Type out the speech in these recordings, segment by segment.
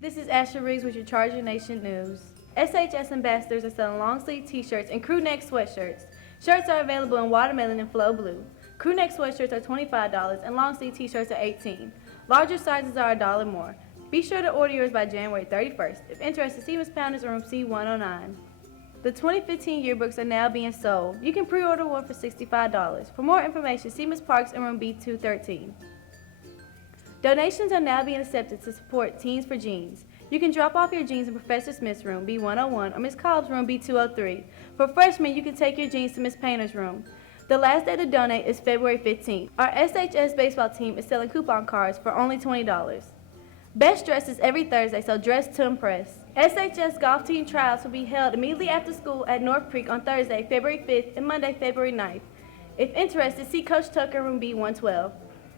This is Ashley Riggs with your Charger Nation News. SHS ambassadors are selling long-sleeve t-shirts and crew neck sweatshirts. Shirts are available in watermelon and flow blue. Crew neck sweatshirts are $25 and long-sleeve t-shirts are $18. Larger sizes are $1 more. Be sure to order yours by January 31st. If interested, see Ms. Pounders in room C109. The 2015 yearbooks are now being sold. You can pre-order one for $65. For more information, see Ms. Parks in room B213. Donations are now being accepted to support Teens for Jeans. You can drop off your jeans in Professor Smith's room, B101, or Ms. Cobb's room, B203. For freshmen, you can take your jeans to Ms. Painter's room. The last day to donate is February 15th. Our SHS baseball team is selling coupon cards for only $20. Best Dress is every Thursday, so dress to impress. SHS golf team trials will be held immediately after school at North Creek on Thursday, February 5th, and Monday, February 9th. If interested, see Coach Tucker, room B112.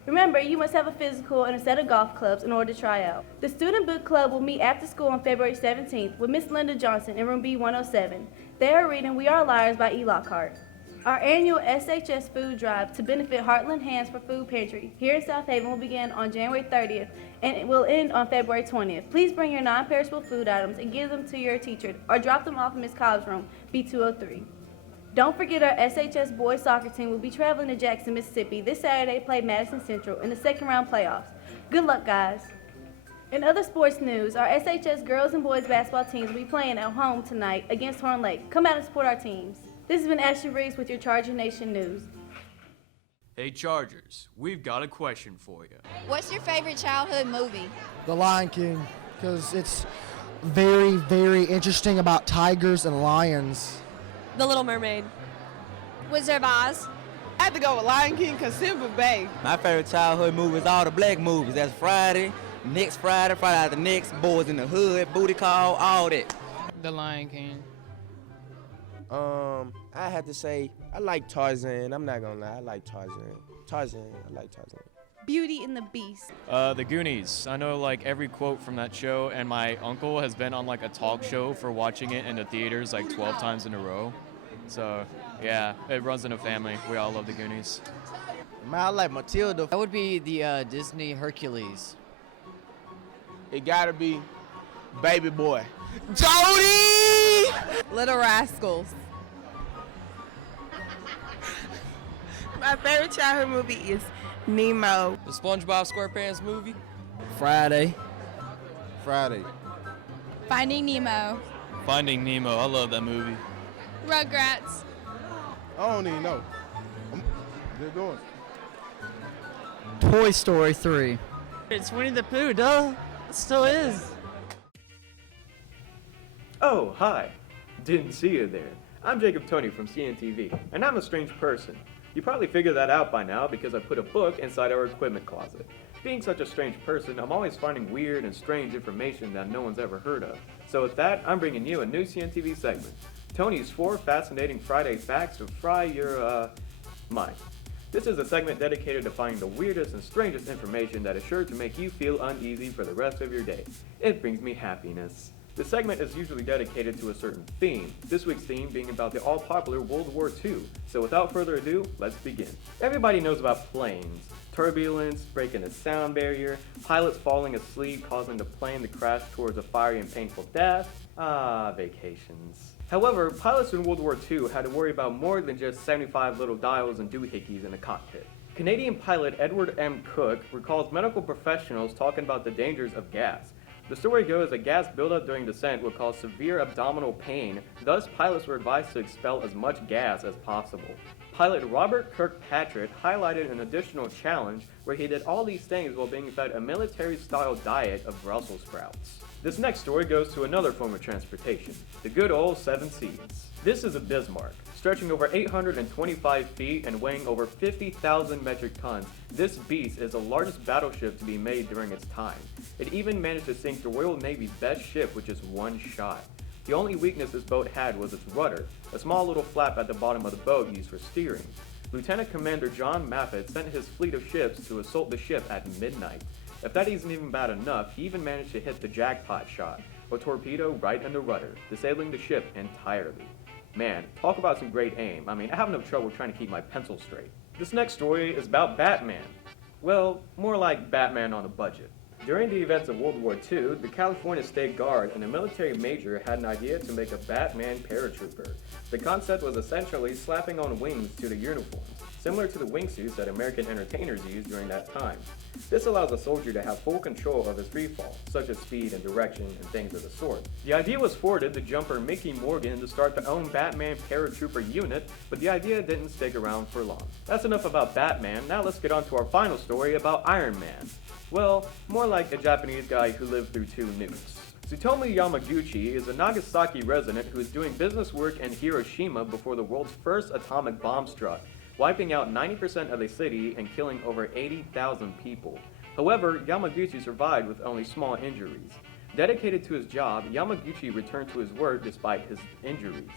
Remember, you must have a physical and a set of golf clubs in order to try out. The Student Book Club will meet after school on February 17th with Miss Linda Johnson in room B107. They are reading We Are Liars by E. Lockhart. Our annual SHS food drive to benefit Heartland Hands for Food Pantry here in South Haven will begin on January 30th and it will end on February 20th. Please bring your non-perishable food items and give them to your teacher or drop them off in Ms. Cobb's room, B203. Don't forget our SHS boys soccer team will be traveling to Jackson, Mississippi this Saturday to play Madison Central in the second round playoffs. Good luck, guys. In other sports news, our SHS girls and boys basketball teams will be playing at home tonight against Horn Lake. Come out and support our teams. This has been Ashley Riggs with your Charger Nation News. Hey Chargers, we've got a question for you. What's your favorite childhood movie? The Lion King, because it's very, very interesting about tigers and lions. The Little Mermaid. Wizard of Oz? I had to go with Lion King because Simba Bay. My favorite childhood movie is all the black movies. That's Friday, next Friday, Friday After Next, Boys in the Hood, Booty Call, all that. The Lion King. I had to say, I like Tarzan. I'm not gonna lie, I like Tarzan. I like Tarzan. Beauty and the Beast. The Goonies. I know like every quote from that show, and my uncle has been on like a talk show for watching it in the theaters like 12 times in a row. So yeah, it runs in a family. We all love the Goonies. Man, I like Matilda. That would be the Disney Hercules. It gotta be Baby Boy. Jody! Little Rascals. My favorite childhood movie is Nemo. The SpongeBob SquarePants movie. Friday. Finding Nemo. Finding Nemo. I love that movie. Rugrats. I don't even know. They're going. Toy Story 3. It's Winnie the Pooh, duh. It still is. Oh, hi. Didn't see you there. I'm Jacob Tony from CNTV, and I'm a strange person. You probably figured that out by now because I put a book inside our equipment closet. Being such a strange person, I'm always finding weird and strange information that no one's ever heard of. So with that, I'm bringing you a new CNTV segment, Tony's 4 Fascinating Friday Facts to fry your, mind. This is a segment dedicated to finding the weirdest and strangest information that is sure to make you feel uneasy for the rest of your day. It brings me happiness. The segment is usually dedicated to a certain theme, this week's theme being about the all-popular World War II. So without further ado, let's begin. Everybody knows about planes. Turbulence, breaking a sound barrier, pilots falling asleep causing the plane to crash towards a fiery and painful death. Vacations. However, pilots in World War II had to worry about more than just 75 little dials and doohickeys in the cockpit. Canadian pilot Edward M. Cook recalls medical professionals talking about the dangers of gas. The story goes that gas buildup during descent would cause severe abdominal pain, thus pilots were advised to expel as much gas as possible. Pilot Robert Kirkpatrick highlighted an additional challenge where he did all these things while being fed a military-style diet of Brussels sprouts. This next story goes to another form of transportation, the good old 7 Seas. This is a Bismarck. Stretching over 825 feet and weighing over 50,000 metric tons, this beast is the largest battleship to be made during its time. It even managed to sink the Royal Navy's best ship with just one shot. The only weakness this boat had was its rudder, a small little flap at the bottom of the boat used for steering. Lieutenant Commander John Maffett sent his fleet of ships to assault the ship at midnight. If that isn't even bad enough, he even managed to hit the jackpot shot, a torpedo right in the rudder, disabling the ship entirely. Man, talk about some great aim. I mean, I have no trouble trying to keep my pencil straight. This next story is about Batman. Well, more like Batman on a budget. During the events of World War II, the California State Guard and a military major had an idea to make a Batman paratrooper. The concept was essentially slapping on wings to the uniforms, similar to the wingsuits that American entertainers used during that time. This allows a soldier to have full control of his freefall, such as speed and direction and things of the sort. The idea was forwarded to jumper Mickey Morgan to start the own Batman paratrooper unit, but the idea didn't stick around for long. That's enough about Batman. Now let's get on to our final story about Iron Man. Well, more like a Japanese guy who lived through 2 nukes. Tsutomu Yamaguchi is a Nagasaki resident who is doing business work in Hiroshima before the world's first atomic bomb struck, wiping out 90% of the city and killing over 80,000 people. However, Yamaguchi survived with only small injuries. Dedicated to his job, Yamaguchi returned to his work despite his injuries.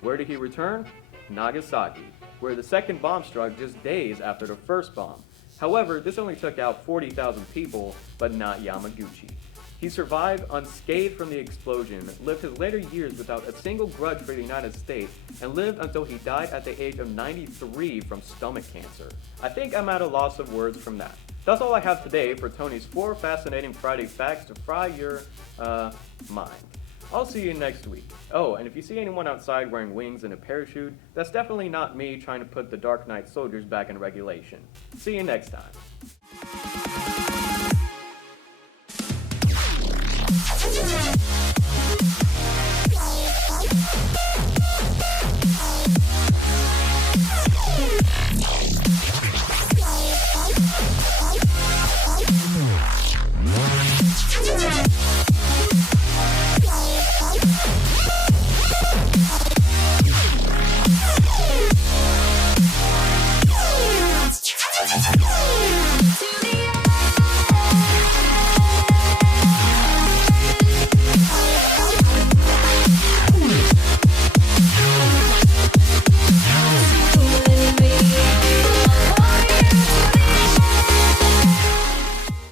Where did he return? Nagasaki, where the second bomb struck just days after the first bomb. However, this only took out 40,000 people, but not Yamaguchi. He survived unscathed from the explosion, lived his later years without a single grudge for the United States, and lived until he died at the age of 93 from stomach cancer. I think I'm at a loss of words from that. That's all I have today for Tony's 4 fascinating Friday facts to fry your, mind. I'll see you next week. Oh, and if you see anyone outside wearing wings and a parachute, that's definitely not me trying to put the Dark Knight soldiers back in regulation. See you next time.